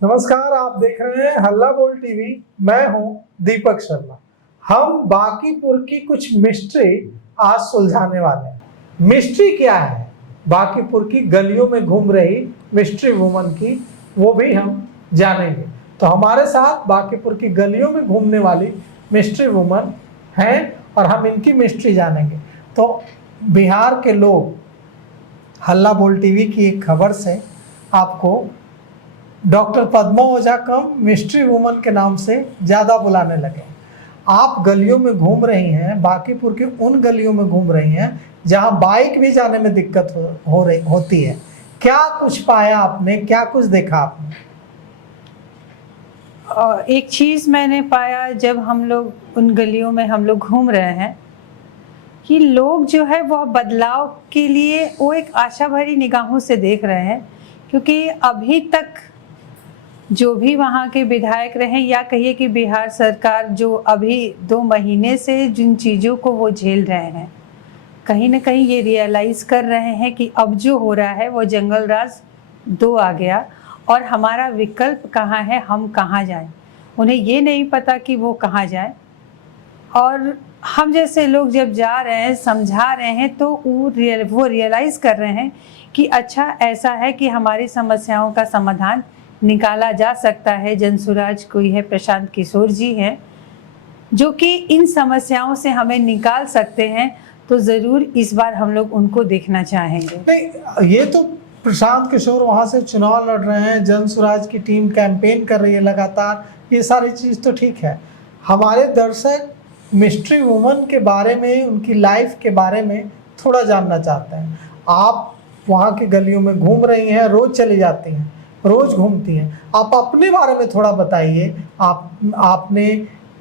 नमस्कार, आप देख रहे हैं हल्ला बोल टीवी। मैं हूं दीपक शर्मा। हम बांकीपुर की कुछ मिस्ट्री आज सुलझाने वाले हैं। मिस्ट्री क्या है? बांकीपुर की गलियों में घूम रही मिस्ट्री वुमन की, वो भी हम जानेंगे। तो हमारे साथ बांकीपुर की गलियों में घूमने वाली मिस्ट्री वुमन हैं और हम इनकी मिस्ट्री जानेंगे। तो बिहार के लोग हल्ला बोल टीवी की एक खबर से आपको डॉक्टर पद्मा ओझा कम मिस्ट्री वुमन के नाम से ज़्यादा बुलाने लगे। आप गलियों में घूम रही हैं, बांकीपुर के उन गलियों में घूम रही हैं जहां बाइक भी जाने में दिक्कत होती है। क्या कुछ पाया आपने, क्या कुछ देखा आपने? एक चीज़ मैंने पाया जब हम लोग उन गलियों में हम लोग घूम रहे हैं कि लोग जो है वह बदलाव के लिए वो एक आशा भरी निगाहों से देख रहे हैं, क्योंकि अभी तक जो भी वहाँ के विधायक रहे या कहिए कि बिहार सरकार जो अभी 2 महीने से जिन चीज़ों को वो झेल रहे हैं, कहीं ना कहीं ये रियलाइज़ कर रहे हैं कि अब जो हो रहा है वो जंगल राज 2 आ गया और हमारा विकल्प कहाँ है, हम कहाँ जाएं। उन्हें ये नहीं पता कि वो कहाँ जाएं, और हम जैसे लोग जब जा रहे हैं, समझा रहे हैं, तो वो रियलाइज़ कर रहे हैं कि अच्छा ऐसा है कि हमारी समस्याओं का समाधान निकाला जा सकता है। जनसुराज कोई है, प्रशांत किशोर जी हैं जो कि इन समस्याओं से हमें निकाल सकते हैं। तो ज़रूर इस बार हम लोग उनको देखना चाहेंगे। नहीं, ये तो प्रशांत किशोर वहाँ से चुनाव लड़ रहे हैं, जनसुराज की टीम कैंपेन कर रही है लगातार, ये सारी चीज़ तो ठीक है। हमारे दर्शक मिस्ट्री वुमन के बारे में, उनकी लाइफ के बारे में थोड़ा जानना चाहते हैं। आप वहाँ की गलियों में घूम रही हैं, रोज़ चली जाती हैं, रोज़ घूमती हैं। आप अपने बारे में थोड़ा बताइए। आपने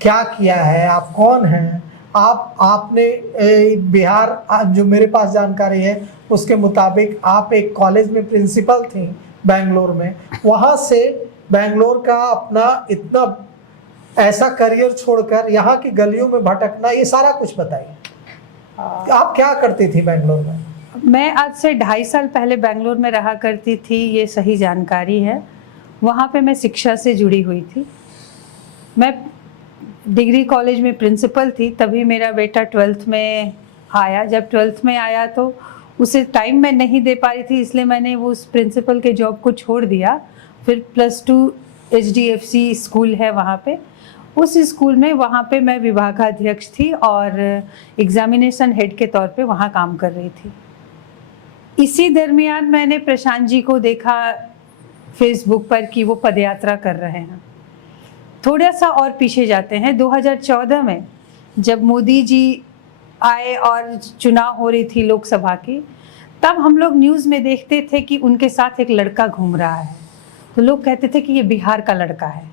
क्या किया है, आप कौन हैं? आपने बिहार, जो मेरे पास जानकारी है उसके मुताबिक आप एक कॉलेज में प्रिंसिपल थी बेंगलोर में। वहाँ से बेंगलोर का अपना इतना ऐसा करियर छोड़कर यहाँ की गलियों में भटकना, ये सारा कुछ बताइए। आप क्या करती थी बेंगलोर में? मैं आज से 2.5 साल पहले बेंगलोर में रहा करती थी, ये सही जानकारी है। वहाँ पे मैं शिक्षा से जुड़ी हुई थी। मैं डिग्री कॉलेज में प्रिंसिपल थी, तभी मेरा बेटा 12th में आया। जब 12th में आया तो उसे टाइम मैं नहीं दे पा रही थी, इसलिए मैंने वो उस प्रिंसिपल के जॉब को छोड़ दिया। फिर +2 HDFC स्कूल है वहाँ पे, उस स्कूल में वहाँ पे मैं विभागाध्यक्ष थी और एग्जामिनेशन हेड के तौर पे वहाँ काम कर रही थी। इसी दरमियान मैंने प्रशांत जी को देखा फेसबुक पर कि वो पदयात्रा कर रहे हैं। थोड़ा सा और पीछे जाते हैं, 2014 में जब मोदी जी आए और चुनाव हो रही थी लोकसभा की, तब हम लोग न्यूज़ में देखते थे कि उनके साथ एक लड़का घूम रहा है। तो लोग कहते थे कि ये बिहार का लड़का है।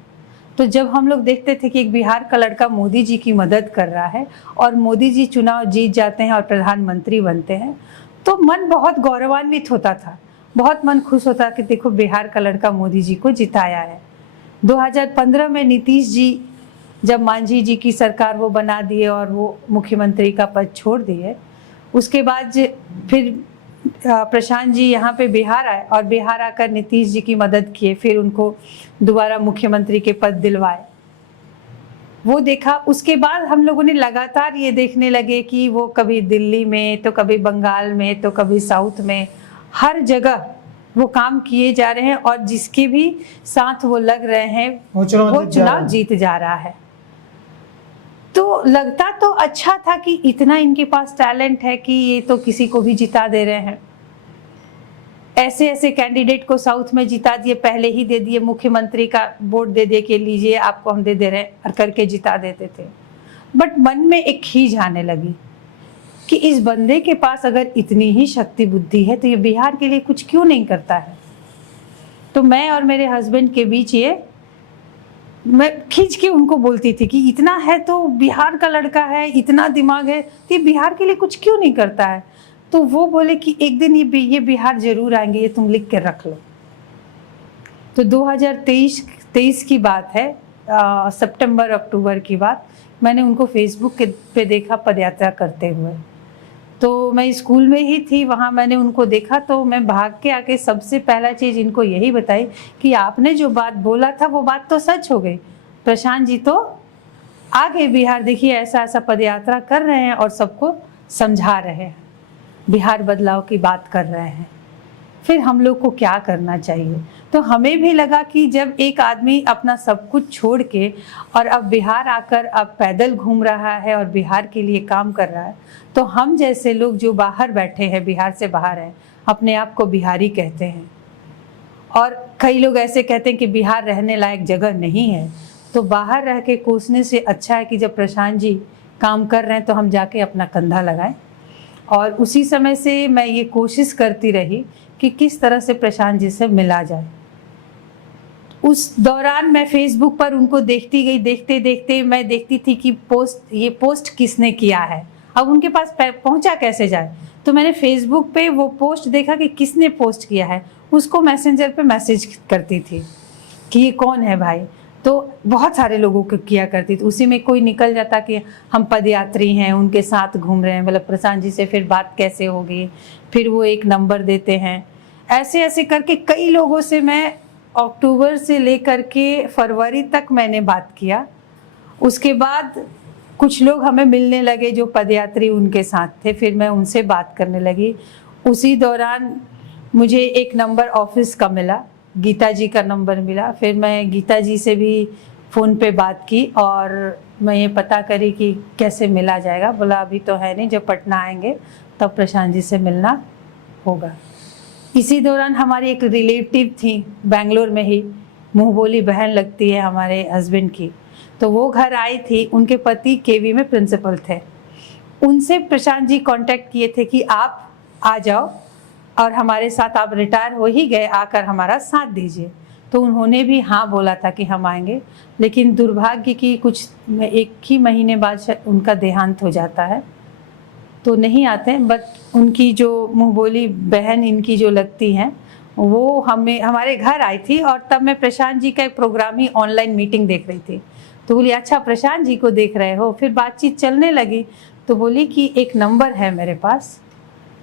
तो जब हम लोग देखते थे कि एक बिहार का लड़का मोदी जी की मदद कर रहा है और मोदी जी चुनाव जीत जाते हैं और प्रधानमंत्री बनते हैं, तो मन बहुत गौरवान्वित होता था, बहुत मन खुश होता कि देखो बिहार का लड़का मोदी जी को जिताया है। 2015 में नीतीश जी जब मांझी जी की सरकार वो बना दिए और वो मुख्यमंत्री का पद छोड़ दिए, उसके बाद फिर प्रशांत जी यहाँ पे बिहार आए और बिहार आकर नीतीश जी की मदद किए, फिर उनको दोबारा मुख्यमंत्री के पद दिलवाए। वो देखा, उसके बाद हम लोगों ने लगातार ये देखने लगे कि वो कभी दिल्ली में, तो कभी बंगाल में, तो कभी साउथ में, हर जगह वो काम किए जा रहे हैं और जिसके भी साथ वो लग रहे हैं वो चुनाव जीत जा रहा है। तो लगता तो अच्छा था कि इतना इनके पास टैलेंट है कि ये तो किसी को भी जिता दे रहे हैं। ऐसे ऐसे कैंडिडेट को साउथ में जिता दिए, पहले ही दे दिए, मुख्यमंत्री का वोट दे दे के लीजिए आपको हम दे दे रहे हैं और करके जिता देते थे। बट मन में एक खींच आने लगी कि इस बंदे के पास अगर इतनी ही शक्ति बुद्धि है तो ये बिहार के लिए कुछ क्यों नहीं करता है। तो मैं और मेरे हस्बैंड के बीच ये मैं खींच के उनको बोलती थी कि इतना है तो बिहार का लड़का है, इतना दिमाग है, तो ये बिहार के लिए कुछ क्यों नहीं करता है। तो वो बोले कि एक दिन ये बिहार जरूर आएंगे, ये तुम लिख के रख लो। तो 2023 की बात है, सितंबर अक्टूबर की बात, मैंने उनको फेसबुक पे देखा पदयात्रा करते हुए। तो मैं स्कूल में ही थी, वहाँ मैंने उनको देखा तो मैं भाग के आके सबसे पहला चीज़ इनको यही बताई कि आपने जो बात बोला था वो बात तो सच हो गई। प्रशांत जी तो आगे बिहार देखिए ऐसा ऐसा पदयात्रा कर रहे हैं और सबको समझा रहे हैं, बिहार बदलाव की बात कर रहे हैं। फिर हम लोग को क्या करना चाहिए? तो हमें भी लगा कि जब एक आदमी अपना सब कुछ छोड़ के और अब बिहार आकर अब पैदल घूम रहा है और बिहार के लिए काम कर रहा है, तो हम जैसे लोग जो बाहर बैठे हैं, बिहार से बाहर हैं, अपने आप को बिहारी कहते हैं और कई लोग ऐसे कहते हैं कि बिहार रहने लायक जगह नहीं है। तो बाहर रह के कोसने से अच्छा है कि जब प्रशांत जी काम कर रहे हैं तो हम जाके अपना कंधा लगाएं। और उसी समय से मैं ये कोशिश करती रही कि किस तरह से प्रशांत जी से मिला जाए। उस दौरान मैं फेसबुक पर उनको देखती गई, देखते देखते मैं देखती थी कि ये पोस्ट किसने किया है, अब उनके पास पहुंचा कैसे जाए। तो मैंने फेसबुक पे वो पोस्ट देखा कि किसने पोस्ट किया है, उसको मैसेंजर पे मैसेज करती थी कि ये कौन है भाई। तो बहुत सारे लोगों को किया करती थी, उसी में कोई निकल जाता कि हम पदयात्री हैं, उनके साथ घूम रहे हैं, मतलब प्रशांत जी से फिर बात कैसे होगी, फिर वो एक नंबर देते हैं। ऐसे ऐसे करके कई लोगों से मैं अक्टूबर से लेकर के फरवरी तक मैंने बात किया। उसके बाद कुछ लोग हमें मिलने लगे जो पदयात्री उनके साथ थे, फिर मैं उनसे बात करने लगी। उसी दौरान मुझे एक नंबर ऑफिस का मिला, गीता जी का नंबर मिला। फिर मैं गीता जी से भी फ़ोन पे बात की और मैं ये पता करी कि कैसे मिला जाएगा। बोला अभी तो है नहीं, जब पटना आएंगे तब प्रशांत जी से मिलना होगा। इसी दौरान हमारी एक रिलेटिव थी बेंगलोर में ही, मुँह बोली बहन लगती है हमारे हस्बैंड की, तो वो घर आई थी। उनके पति केवी में प्रिंसिपल थे। उनसे प्रशांत जी कांटेक्ट किए थे कि आप आ जाओ और हमारे साथ, आप रिटायर हो ही गए, आकर हमारा साथ दीजिए। तो उन्होंने भी हाँ बोला था कि हम आएंगे, लेकिन दुर्भाग्य की कुछ एक ही महीने बाद उनका देहांत हो जाता है, तो नहीं आते हैं। बट उनकी जो मुँह बोली बहन इनकी जो लगती हैं, वो हमारे घर आई थी और तब मैं प्रशांत जी का एक प्रोग्राम ही ऑनलाइन मीटिंग देख रही थी। तो बोली अच्छा प्रशांत जी को देख रहे हो। फिर बातचीत चलने लगी तो बोली कि एक नंबर है मेरे पास,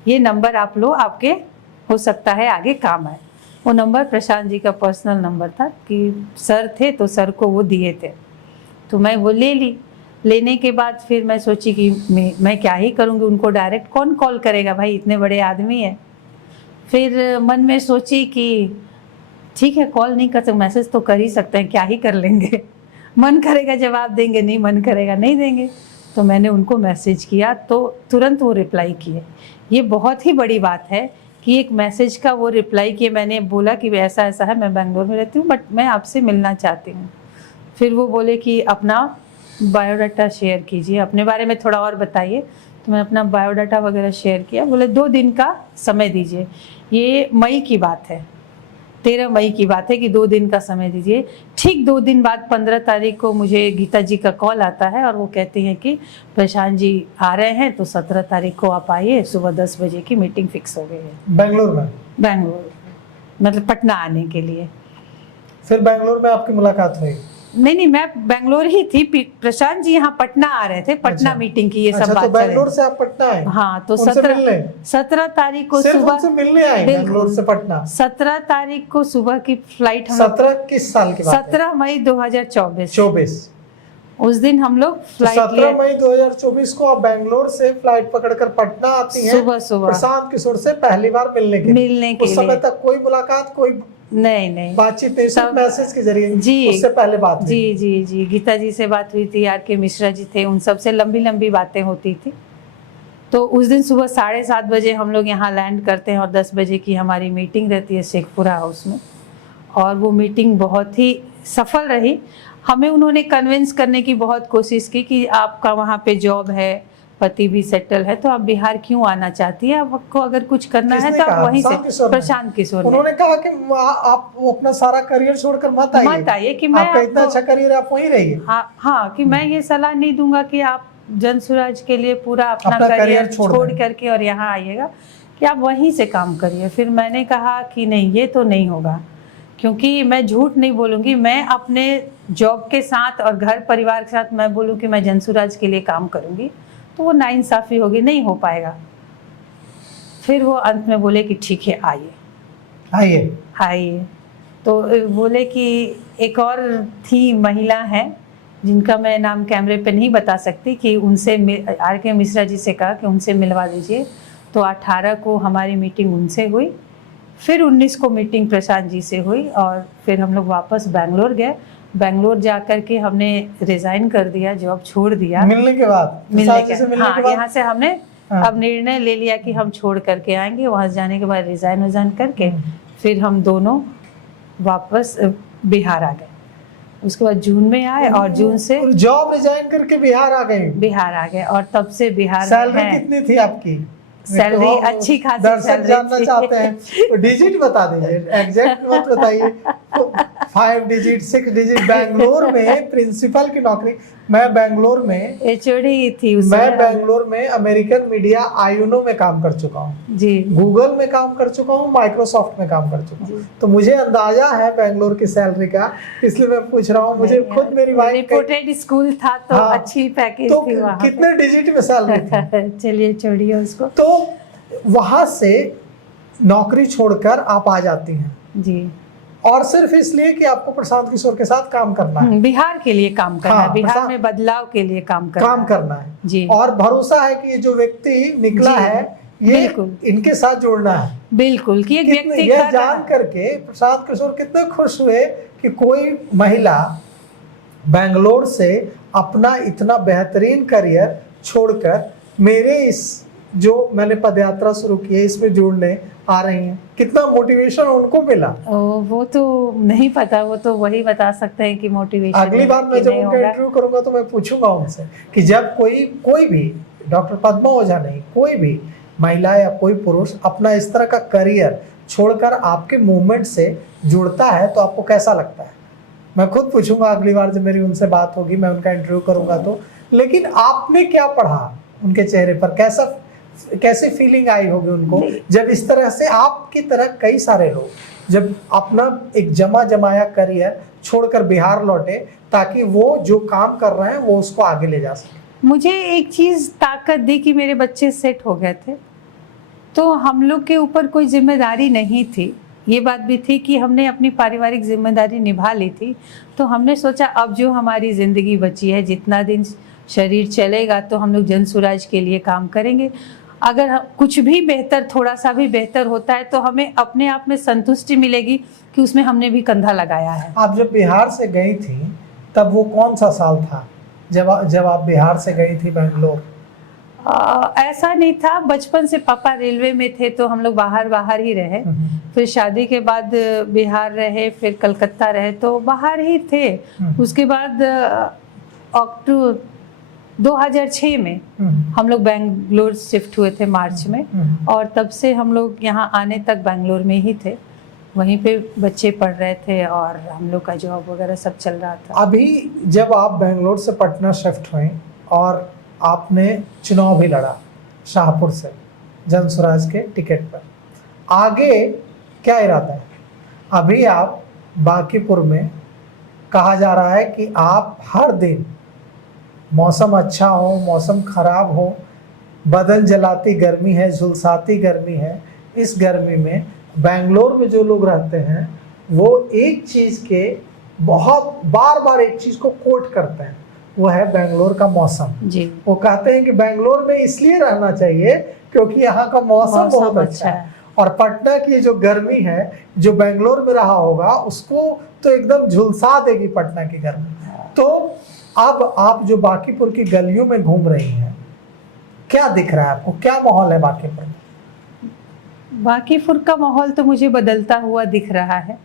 ये नंबर आप लो, आपके हो सकता है आगे काम आए। वो नंबर प्रशांत जी का पर्सनल नंबर था कि सर थे तो सर को वो दिए थे। तो मैं वो ले ली। लेने के बाद फिर मैं सोची कि मैं क्या ही करूँगी, उनको डायरेक्ट कौन कॉल करेगा भाई, इतने बड़े आदमी है। फिर मन में सोची कि ठीक है कॉल नहीं कर सकते, मैसेज तो कर ही सकते हैं, क्या ही कर लेंगे, मन करेगा जवाब देंगे, नहीं मन करेगा नहीं देंगे। तो मैंने उनको मैसेज किया तो तुरंत वो रिप्लाई किए। ये बहुत ही बड़ी बात है कि एक मैसेज का वो रिप्लाई किए। मैंने बोला कि ऐसा ऐसा है, मैं बेंगलोर में रहती हूँ बट मैं आपसे मिलना चाहती हूँ। फिर वो बोले कि अपना बायोडाटा शेयर कीजिए, अपने बारे में थोड़ा और बताइए। तो मैं अपना बायोडाटा वगैरह शेयर किया। बोले 2 दिन का समय दीजिए। ये मई की बात है, 13 मई की बात है कि 2 दिन का समय दीजिए। ठीक 2 दिन बाद 15 तारीख को मुझे गीता जी का कॉल आता है और वो कहती हैं कि प्रशांत जी आ रहे हैं, तो 17 तारीख को आप आइए, सुबह 10 बजे की मीटिंग फिक्स हो गई है बेंगलोर में। बेंगलोर, मतलब पटना आने के लिए। फिर बेंगलोर में आपकी मुलाकात हुई? नहीं, मैं बेंगलोर ही थी। प्रशांत जी यहाँ पटना आ रहे थे, पटना अच्छा। मीटिंग की ये सब अच्छा, बात तो चल रही बेंगलोर से आप पटना आए? हाँ, तो उनसे मिलने? 17 तारीख को सिर्फ सुबह उनसे मिलने आए बेंगलोर से पटना? 17 तारीख को सुबह की फ्लाइट। 17 किस साल की बात है? 17 मई 2024। 24। उस दिन हम लोग फ्लाइट 17 मई 2024 को आप बेंगलोर से फ्लाइट पकड़कर पटना आती हैं सुबह प्रशांत किशोर से पहली बार मिलने के लिए। उस समय तक कोई मुलाकात, कोई नहीं बातचीत नहीं, सिर्फ मैसेज के जरिए जी, उससे पहले बात हुई। जी गीता जी से बात हुई थी, आर के मिश्रा जी थे, उन सबसे लंबी बातें होती थी। तो उस दिन सुबह 7:30 बजे हम लोग यहाँ लैंड करते हैं और 10 बजे की हमारी मीटिंग रहती है शेखपुरा हाउस में। और वो मीटिंग बहुत ही सफल रही। हमें उन्होंने कन्विंस करने की बहुत कोशिश की कि आपका वहाँ पे जॉब है, पति भी सेटल है, तो आप बिहार क्यों आना चाहती है, आपको अगर कुछ करना है तो आप वहीं से। प्रशांत किशोर उन्होंने कहा कि आप अपना सारा करियर छोड़कर मत आइए कि मैं, आपका इतना अच्छा करियर, आप वहीं रहिए। हाँ, कि मैं ये सलाह नहीं दूंगा कि आप जनसुराज के लिए पूरा अपना करियर छोड़ करके और यहाँ आइएगा, कि आप वहीं से काम करिए। फिर मैंने कहा कि नहीं, ये तो नहीं होगा, क्योंकि मैं झूठ नहीं बोलूँगी। मैं अपने जॉब के साथ और घर परिवार के साथ मैं बोलूँ कि मैं जनसुराज के लिए काम करूँगी तो वो नाइंसाफ़ी होगी, नहीं हो पाएगा। फिर वो अंत में बोले कि ठीक है आइए आइए। आइए। तो बोले कि एक और थी महिला है जिनका मैं नाम कैमरे पे नहीं बता सकती, कि उनसे RK मिश्रा जी से कहा कि उनसे मिलवा दीजिए। तो 18 को हमारी मीटिंग उनसे हुई, फिर 19 को मीटिंग प्रशांत जी से हुई, और फिर हम लोग वापस बेंगलोर गए। बेंगलोर जाकर के हमने रिजाइन कर दिया, जॉब छोड़ दिया। मिलने के बाद, मिलने प्रसाद जी से के मिलने हाँ, के बाद यहाँ से हमने हाँ। अब निर्णय ले लिया कि हम छोड़ करके आएंगे। वहाँ जाने के बाद रिजाइन करके फिर हम दोनों वापस बिहार आ गए। उसके बाद जून में आए और जून से जॉब रिजाइन करके बिहार आ गए। बिहार आ गए, और तब से बिहार सैलरी में कितनी थी आपकी? सैलरी अच्छी खासी दर्शक सैलरी जानना थी। चाहते हैं तो डिजिट बता दीजिए, एग्जैक्ट मत बताइए। तो 5 डिजिट 6 डिजिट। बेंगलोर में प्रिंसिपल की नौकरी, मैं बेंगलोर में HOD थी उस मैं समय। बेंगलोर में अमेरिकन मीडिया आयुनो में काम कर चुका हूँ, जी गूगल में काम कर चुका हूँ, माइक्रोसॉफ्ट में काम कर चुका हूँ, जी। तो मुझे अंदाजा है बेंगलोर की सैलरी का, इसलिए मैं पूछ रहा हूँ। मुझे खुद मेरी वाइफ रिपोर्टेड स्कूल था तो हाँ, अच्छी पैकेज तो थी वहाँ कितने डिजिट में सैलरी थी? पे। चलिए छोड़िए उसको। तो वहां से नौकरी छोड़कर आप आ जाती हैं, जी, और सिर्फ इसलिए कि आपको प्रशांत किशोर के साथ काम करना है, बिहार के लिए काम करना हाँ, है, बिहार प्रशांत- में बदलाव के लिए काम करना काम है। करना है जी, और भरोसा है कि ये जो व्यक्ति निकला जी, है ये बिल्कुल। इनके साथ जुड़ना है। बिल्कुल कि एक कितने व्यक्ति यह कर रहा जान है। करके प्रशांत किशोर कितने खुश हुए कि कोई महिला बेंगलोर से अपना इतना बेहतरीन करियर छोड़कर मेरे इस जो मैंने पदयात्रा शुरू की है इसमें जुड़ने आ रही हैं। कितना मोटिवेशन उनको मिला। वो तो नहीं पता, वो तो वही बता सकते हैं कि मोटिवेशन। अगली बार मैं जब उनका इंटरव्यू करूंगा तो मैं पूछूंगा उनसे कि जब कोई भी डॉक्टर पद्मा ओझा नहीं, कोई भी महिला या कोई पुरुष अपना इस तरह का करियर छोड़कर आपके मूवमेंट से जुड़ता है तो आपको कैसा लगता है। मैं खुद पूछूंगा अगली बार जब मेरी उनसे बात होगी, मैं उनका इंटरव्यू करूंगा तो। लेकिन आपने क्या पढ़ा उनके चेहरे पर, कैसे फीलिंग आई होगी उनको जब इस तरह से आपकी तरह कई सारे लोग जब अपना एक जमाया करियर छोड़कर बिहार लौटे ताकि वो जो काम कर रहे हैं वो उसको आगे ले जा सके। मुझे एक चीज ताकत दी कि मेरे बच्चे सेट हो गए थे, तो हम लोग के ऊपर कोई जिम्मेदारी नहीं थी। ये बात भी थी कि हमने अपनी पारिवारिक जिम्मेदारी निभा ली थी, तो हमने सोचा अब जो हमारी ज़िंदगी बची है, जितना दिन शरीर चलेगा तो हम लोग जन सुराज के लिए काम करेंगे। अगर कुछ भी बेहतर, थोड़ा सा भी बेहतर होता है तो हमें अपने आप में संतुष्टि मिलेगी कि उसमें हमने भी कंधा लगाया है। आप जब बिहार से गई थी तब वो कौन सा साल था जब आप बिहार से गई थी बेंगलोर? ऐसा नहीं था, बचपन से पापा रेलवे में थे तो हम लोग बाहर ही रहे। फिर शादी के बाद बिहार रहे, फिर कलकत्ता रहे, तो बाहर ही थे। उसके बाद अक्टूबर 2006 में हम लोग बेंगलोर शिफ्ट हुए थे मार्च में, और तब से हम लोग यहाँ आने तक बेंगलोर में ही थे। वहीं पे बच्चे पढ़ रहे थे और हम लोग का जॉब वगैरह सब चल रहा था। अभी जब आप बेंगलोर से पटना शिफ्ट हुए और आपने चुनाव भी लड़ा शाहपुर से जन स्वराज के टिकट पर, आगे क्या इरादा है? अभी आप बांकीपुर में कहा जा रहा है कि आप हर दिन, मौसम अच्छा हो मौसम खराब हो, बदन जलाती गर्मी है, झुलसाती गर्मी है, इस गर्मी में बेंगलोर में जो लोग रहते हैं वो एक चीज़ के बहुत बार एक चीज़ को कोट करते हैं, वो है बेंगलोर का मौसम। जी, वो कहते हैं कि बेंगलोर में इसलिए रहना चाहिए क्योंकि यहाँ का मौसम बहुत अच्छा है। और पटना की जो गर्मी है जो बेंगलोर में रहा होगा उसको तो एकदम झुलसा देगी पटना की गर्मी। तो अब आप जो बांकीपुर की गलियों में घूम रही हैं, क्या दिख रहा है आपको, क्या माहौल है बांकीपुर में? बांकीपुर का माहौल तो मुझे बदलता हुआ दिख रहा है।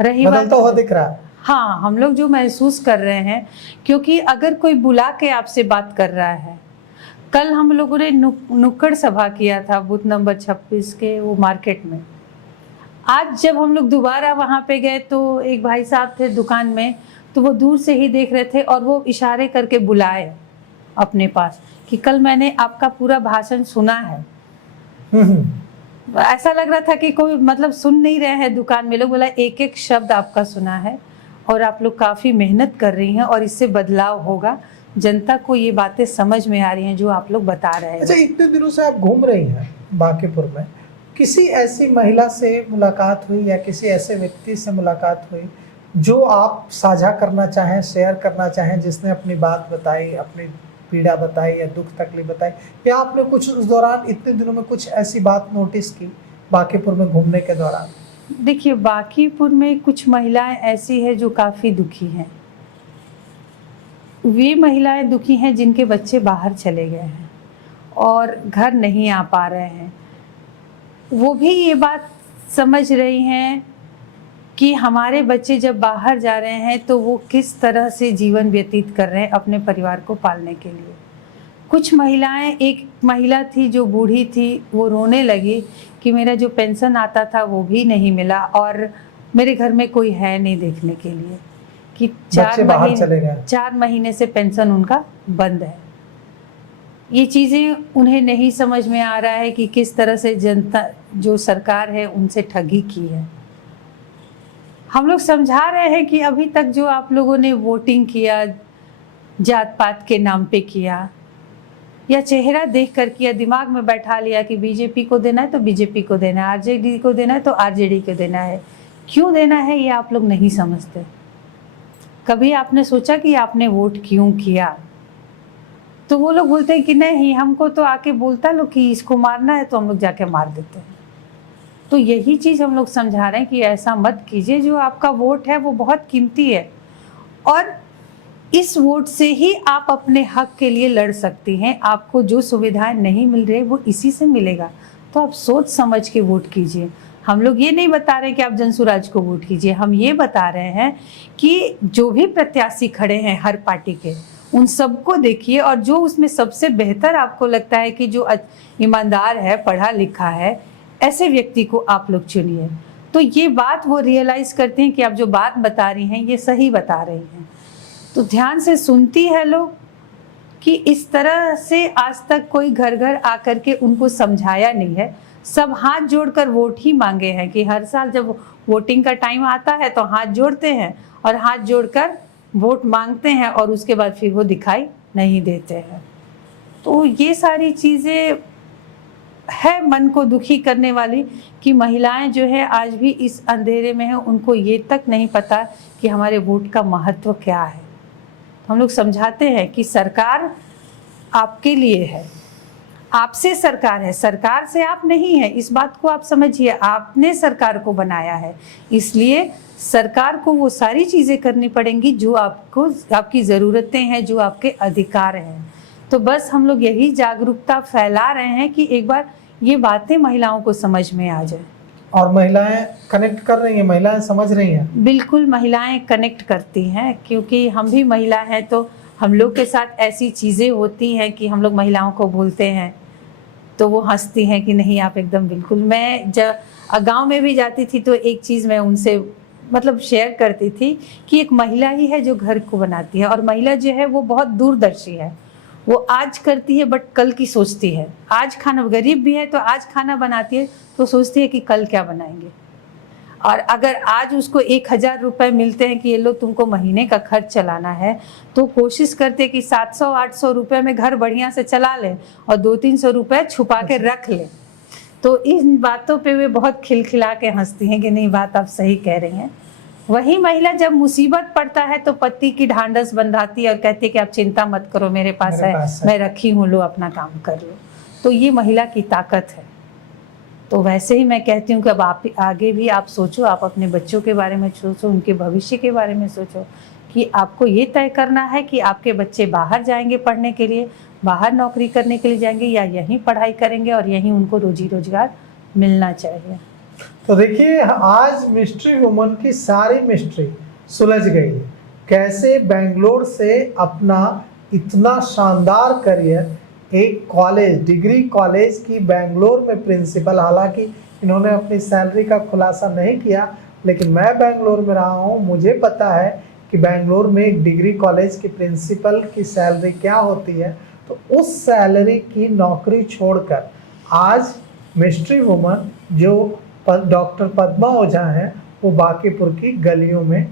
बदलता हुआ दिख रहा है? हाँ, हम लोग जो महसूस कर रहे हैं, क्योंकि अगर कोई बुला के आपसे बात कर रहा है, कल हम लोगों ने नुक्कड़ सभा किया था बूथ नंबर 26 के वो मार्केट में। आज जब हम लोग दोबारा वहाँ पे गए तो एक भाई साहब थे दुकान में, तो वो दूर से ही देख रहे थे और वो इशारे करके बुलाए अपने पास कि कल मैंने आपका पूरा भाषण सुना है। ऐसा लग रहा था कि कोई मतलब सुन नहीं रहे हैं दुकान में लोग, बोला एक एक शब्द आपका सुना है और आप लोग काफ़ी मेहनत कर रही हैं और इससे बदलाव होगा, जनता को ये बातें समझ में आ रही हैं जो आप लोग बता रहे हैं। अच्छा, इतने दिनों से आप घूम रही हैं बांकीपुर में किसी ऐसी महिला से मुलाकात हुई या किसी ऐसे व्यक्ति से मुलाकात हुई जो आप साझा करना चाहें, शेयर करना चाहें, जिसने अपनी बात बताई, अपनी पीड़ा बताई या दुख तकलीफ बताई, या आपने कुछ उस दौरान इतने दिनों में कुछ ऐसी बात नोटिस की बांकीपुर में घूमने के दौरान? देखिए, बांकीपुर में कुछ महिलाएं ऐसी हैं जो काफ़ी दुखी हैं। वे महिलाएं दुखी हैं जिनके बच्चे बाहर चले गए हैं और घर नहीं आ पा रहे हैं। वो भी ये बात समझ रही हैं कि हमारे बच्चे जब बाहर जा रहे हैं तो वो किस तरह से जीवन व्यतीत कर रहे हैं अपने परिवार को पालने के लिए। कुछ महिलाएं, एक महिला थी जो बूढ़ी थी, वो रोने लगी कि मेरा जो पेंशन आता था वो भी नहीं मिला और मेरे घर में कोई है नहीं देखने के लिए, कि 4 महीने से पेंशन उनका बंद है। ये चीज़ें उन्हें नहीं समझ में आ रहा है कि किस तरह से जनता, जो सरकार है, उनसे ठगी की है। हम लोग समझा रहे हैं कि अभी तक जो आप लोगों ने वोटिंग किया, जात पात के नाम पे किया या चेहरा देख कर किया, दिमाग में बैठा लिया कि बीजेपी को देना है तो बीजेपी को देना है, आरजेडी को देना है तो आरजेडी को देना है। क्यों देना है ये आप लोग नहीं समझते। कभी आपने सोचा कि आपने वोट क्यों किया? तो वो लोग बोलते हैं कि नहीं, हमको तो आके बोलता लो कि इसको मारना है तो हम लोग जाके मार देते हैं। तो यही चीज़ हम लोग समझा रहे हैं कि ऐसा मत कीजिए। जो आपका वोट है वो बहुत कीमती है और इस वोट से ही आप अपने हक के लिए लड़ सकती हैं। आपको जो सुविधाएं नहीं मिल रही वो इसी से मिलेगा। तो आप सोच समझ के वोट कीजिए। हम लोग ये नहीं बता रहे कि आप जनसुराज को वोट कीजिए, हम ये बता रहे हैं कि जो भी प्रत्याशी खड़े हैं हर पार्टी के, उन सबको देखिए और जो उसमें सबसे बेहतर आपको लगता है कि जो ईमानदार है, पढ़ा लिखा है, ऐसे व्यक्ति को आप लोग चुनिए। तो ये बात वो रियलाइज़ करते हैं कि आप जो बात बता रही हैं ये सही बता रही हैं, तो ध्यान से सुनती है लोग कि इस तरह से आज तक कोई घर घर आकर के उनको समझाया नहीं है। सब हाथ जोड़कर वोट ही मांगे हैं कि हर साल जब वोटिंग का टाइम आता है तो हाथ जोड़ते हैं और हाथ जोड़कर वोट मांगते हैं और उसके बाद फिर वो दिखाई नहीं देते हैं। तो ये सारी चीज़ें है मन को दुखी करने वाली कि महिलाएं जो है आज भी इस अंधेरे में है, उनको ये तक नहीं पता कि हमारे वोट का महत्व क्या है। हम लोग समझाते हैं कि सरकार आपके लिए है, आपसे सरकार है, सरकार से आप नहीं है। इस बात को आप समझिए, आपने सरकार को बनाया है, इसलिए सरकार को वो सारी चीज़ें करनी पड़ेंगी जो आपको, आपकी ज़रूरतें हैं, जो आपके अधिकार हैं। तो बस हम लोग यही जागरूकता फैला रहे हैं कि एक बार ये बातें महिलाओं को समझ में आ जाए। और महिलाएं कनेक्ट कर रही हैं, महिलाएं समझ रही हैं। बिल्कुल महिलाएं कनेक्ट करती हैं, क्योंकि हम भी महिला हैं तो हम लोग के साथ ऐसी चीज़ें होती हैं कि हम लोग महिलाओं को बोलते हैं तो वो हंसती हैं कि नहीं आप एकदम बिल्कुल। मैं जब गांव में भी जाती थी तो एक चीज़ मैं उनसे मतलब शेयर करती थी कि एक महिला ही है जो घर को बनाती है, और महिला जो है वो बहुत दूरदर्शी है। वो आज करती है बट कल की सोचती है। आज खाना, गरीब भी है तो आज खाना बनाती है तो सोचती है कि कल क्या बनाएंगे। और अगर आज उसको 1000 रुपये मिलते हैं कि ये लो तुमको महीने का खर्च चलाना है, तो कोशिश करते हैं कि 700-800 रुपये में घर बढ़िया से चला लें और 200-300 रुपये छुपा के रख लें। तो इन बातों पे वे बहुत खिलखिला के हंसती हैं कि नहीं बात आप सही कह रही हैं। वही महिला जब मुसीबत पड़ता है तो पति की ढांढस बंधाती है और कहती है कि आप चिंता मत करो, मेरे पास है, मैं रखी हूँ, लो अपना काम कर लो। तो ये महिला की ताकत है। तो वैसे ही मैं कहती हूँ कि अब आप आगे भी आप सोचो, आप अपने बच्चों के बारे में सोचो, उनके भविष्य के बारे में सोचो कि आपको ये तय करना है कि आपके बच्चे बाहर जाएंगे पढ़ने के लिए, बाहर नौकरी करने के लिए जाएंगे, या यहीं पढ़ाई करेंगे और यहीं उनको रोजी रोजगार मिलना चाहिए। तो देखिए, आज मिस्ट्री वुमन की सारी मिस्ट्री सुलझ गई है। कैसे बेंगलोर से अपना इतना शानदार करियर एक कॉलेज, डिग्री कॉलेज की बेंगलोर में प्रिंसिपल, हालांकि इन्होंने अपनी सैलरी का खुलासा नहीं किया, लेकिन मैं बेंगलोर में रहा हूँ, मुझे पता है कि बेंगलोर में एक डिग्री कॉलेज की प्रिंसिपल की सैलरी क्या होती है। तो उस सैलरी की नौकरी छोड़कर आज मिस्ट्री वुमन जो डॉक्टर पद्मा ओझा हैं वो बांकीपुर की गलियों में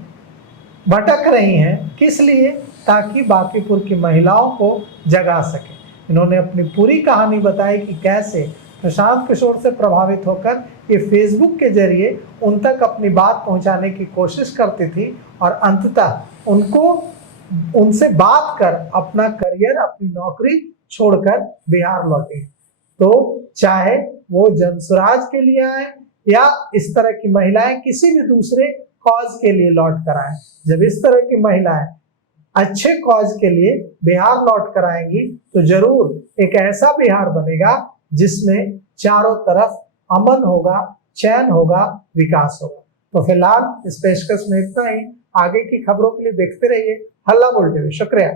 भटक रही हैं। किस लिए? ताकि बांकीपुर की महिलाओं को जगा सके। इन्होंने अपनी पूरी कहानी बताई कि कैसे प्रशांत किशोर से प्रभावित होकर ये फेसबुक के जरिए उन तक अपनी बात पहुंचाने की कोशिश करती थी और अंततः उनसे बात कर अपना करियर, अपनी नौकरी छोड़कर बिहार लौटी। तो चाहे वो जनसुराज के लिए आए या इस तरह की महिलाएं किसी भी दूसरे कॉज के लिए लौट कर आए, जब इस तरह की महिलाएं अच्छे कॉज के लिए बिहार लौट कर आएंगी तो जरूर एक ऐसा बिहार बनेगा जिसमें चारों तरफ अमन होगा, चैन होगा, विकास होगा। तो फिलहाल इस पेशकश में इतना ही। आगे की खबरों के लिए देखते रहिए हल्ला बोल टीवी। शुक्रिया।